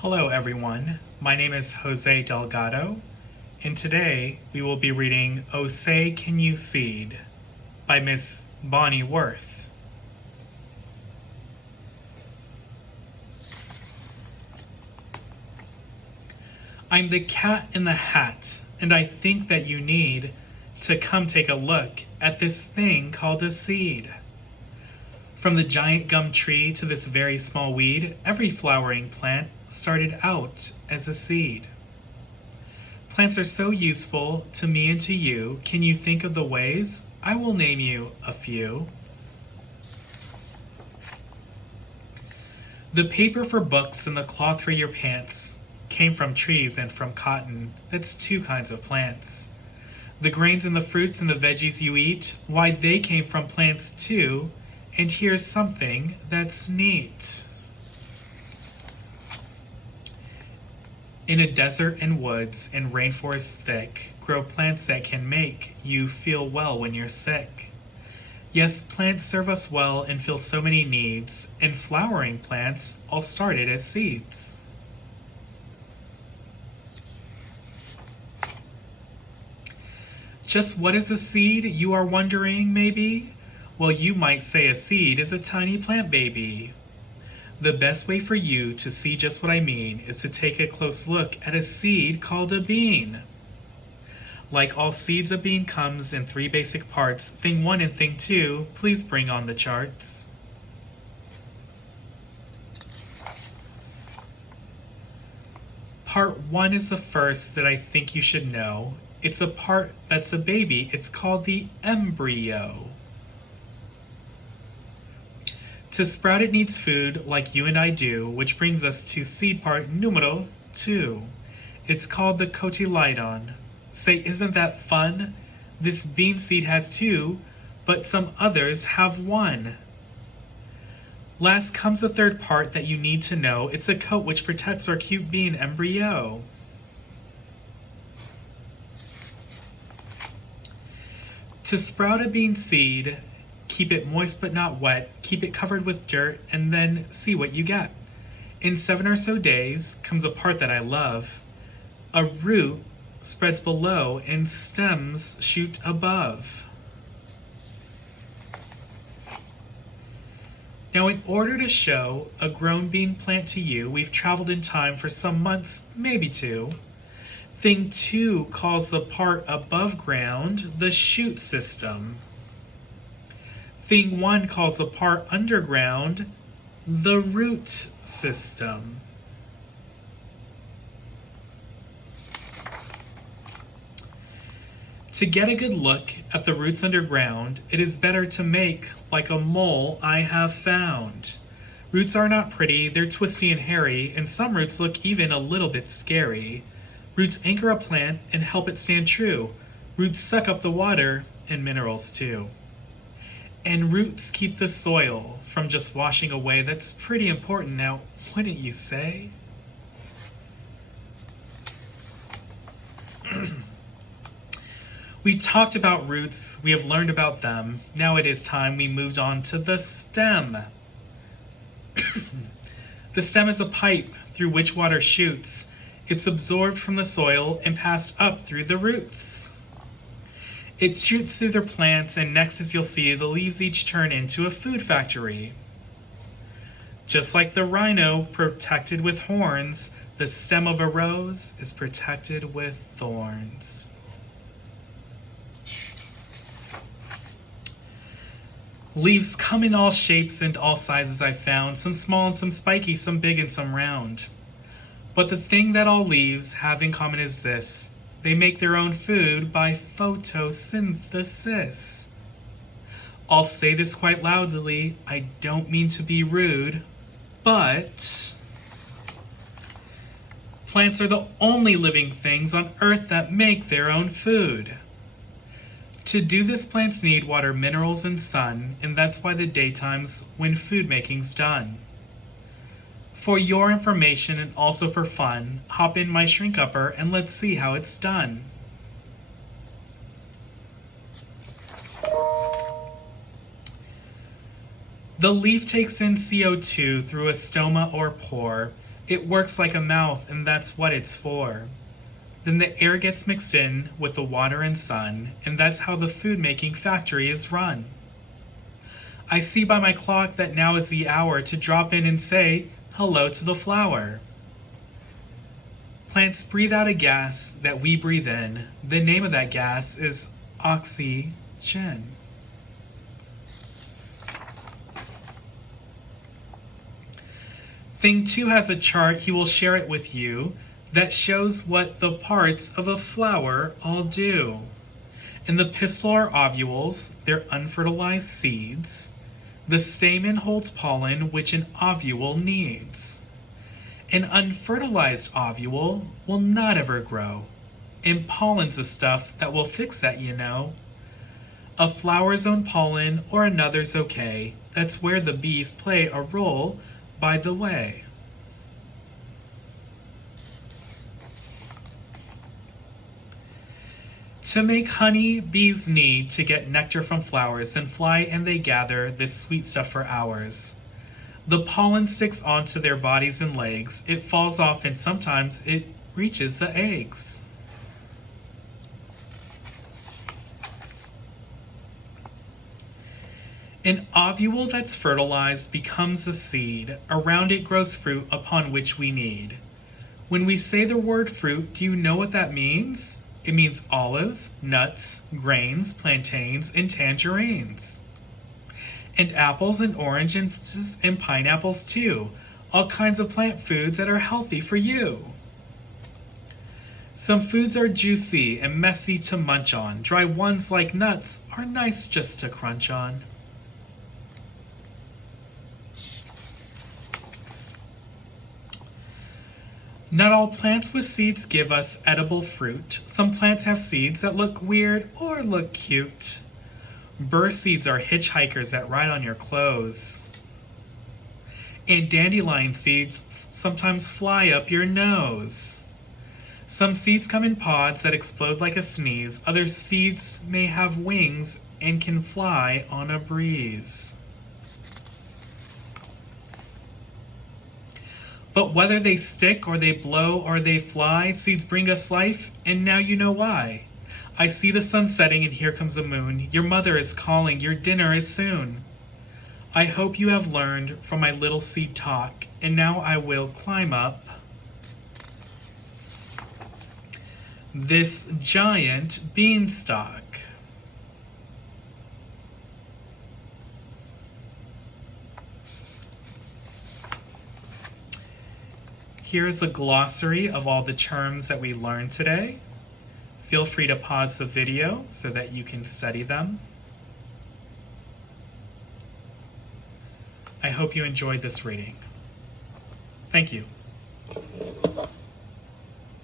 Hello everyone, my name is Jose Delgado, and today we will be reading Oh Say Can You Seed by Miss Bonnie Worth. I'm the cat in the hat, and I think that you need to come take a look at this thing called a seed. From the giant gum tree to this very small weed, every flowering plant started out as a seed. Plants are so useful to me and to you. Can you think of the ways? I will name you a few. The paper for books and the cloth for your pants came from trees and from cotton. That's two kinds of plants. The grains and the fruits and the veggies you eat, why, they came from plants too. And here's something that's neat. In a desert and woods and rainforests thick, grow plants that can make you feel well when you're sick. Yes, plants serve us well and fill so many needs, and flowering plants all started as seeds. Just what is a seed, you are wondering, maybe? Well, you might say a seed is a tiny plant baby. The best way for you to see just what I mean is to take a close look at a seed called a bean. Like all seeds, a bean comes in three basic parts. Thing 1 and thing 2, please bring on the charts. Part 1 is the first that I think you should know. It's a part that's a baby. It's called the embryo. To sprout, it needs food like you and I do, which brings us to seed part numero 2. It's called the cotyledon. Say, isn't that fun? This bean seed has 2, but some others have 1. Last comes the third part that you need to know. It's a coat which protects our cute bean embryo. To sprout a bean seed, keep it moist but not wet, keep it covered with dirt, and then see what you get. In 7 or so days comes a part that I love. A root spreads below and stems shoot above. Now, in order to show a grown bean plant to you, we've traveled in time for some months, maybe 2. Thing 2 calls the part above ground the shoot system. Thing 1 calls the part underground the root system. To get a good look at the roots underground, it is better to make like a mole I have found. Roots are not pretty, they're twisty and hairy, and some roots look even a little bit scary. Roots anchor a plant and help it stand true. Roots suck up the water and minerals too. And roots keep the soil from just washing away. That's pretty important now, wouldn't you say? We talked about roots, we have learned about them. Now it is time we moved on to the stem. The stem is a pipe through which water shoots. It's absorbed from the soil and passed up through the roots. It shoots through the plants, and next, as you'll see, the leaves each turn into a food factory. Just like the rhino protected with horns, the stem of a rose is protected with thorns. Leaves come in all shapes and all sizes I've found, some small and some spiky, some big and some round. But the thing that all leaves have in common is this: they make their own food by photosynthesis. I'll say this quite loudly, I don't mean to be rude, but plants are the only living things on Earth that make their own food. To do this, plants need water, minerals, and sun, and that's why the daytime's when food making's done. For your information and also for fun, hop in my shrink upper and let's see how it's done. The leaf takes in CO2 through a stoma or pore. It works like a mouth, and that's what it's for. Then the air gets mixed in with the water and sun, and that's how the food-making factory is run. I see by my clock that now is the hour to drop in and say hello to the flower. Plants breathe out a gas that we breathe in. The name of that gas is oxygen. Thing 2 has a chart, he will share it with you, that shows what the parts of a flower all do. In the pistil are ovules, they're unfertilized seeds. The stamen holds pollen, which an ovule needs. An unfertilized ovule will not ever grow, and pollen's the stuff that will fix that, you know. A flower's own pollen or another's okay. That's where the bees play a role, by the way. To make honey, bees need to get nectar from flowers and fly, and they gather this sweet stuff for hours. The pollen sticks onto their bodies and legs, it falls off, and sometimes it reaches the eggs. An ovule that's fertilized becomes a seed. Around it grows fruit upon which we need. When we say the word fruit, do you know what that means? It means olives, nuts, grains, plantains, and tangerines. And apples and oranges and pineapples too. All kinds of plant foods that are healthy for you. Some foods are juicy and messy to munch on. Dry ones like nuts are nice just to crunch on. Not all plants with seeds give us edible fruit. Some plants have seeds that look weird or look cute. Burr seeds are hitchhikers that ride on your clothes. And dandelion seeds sometimes fly up your nose. Some seeds come in pods that explode like a sneeze. Other seeds may have wings and can fly on a breeze. But whether they stick or they blow or they fly, seeds bring us life, and now you know why. I see the sun setting and here comes the moon. Your mother is calling, your dinner is soon. I hope you have learned from my little seed talk, and now I will climb up this giant beanstalk. Here's a glossary of all the terms that we learned today. Feel free to pause the video so that you can study them. I hope you enjoyed this reading. Thank you.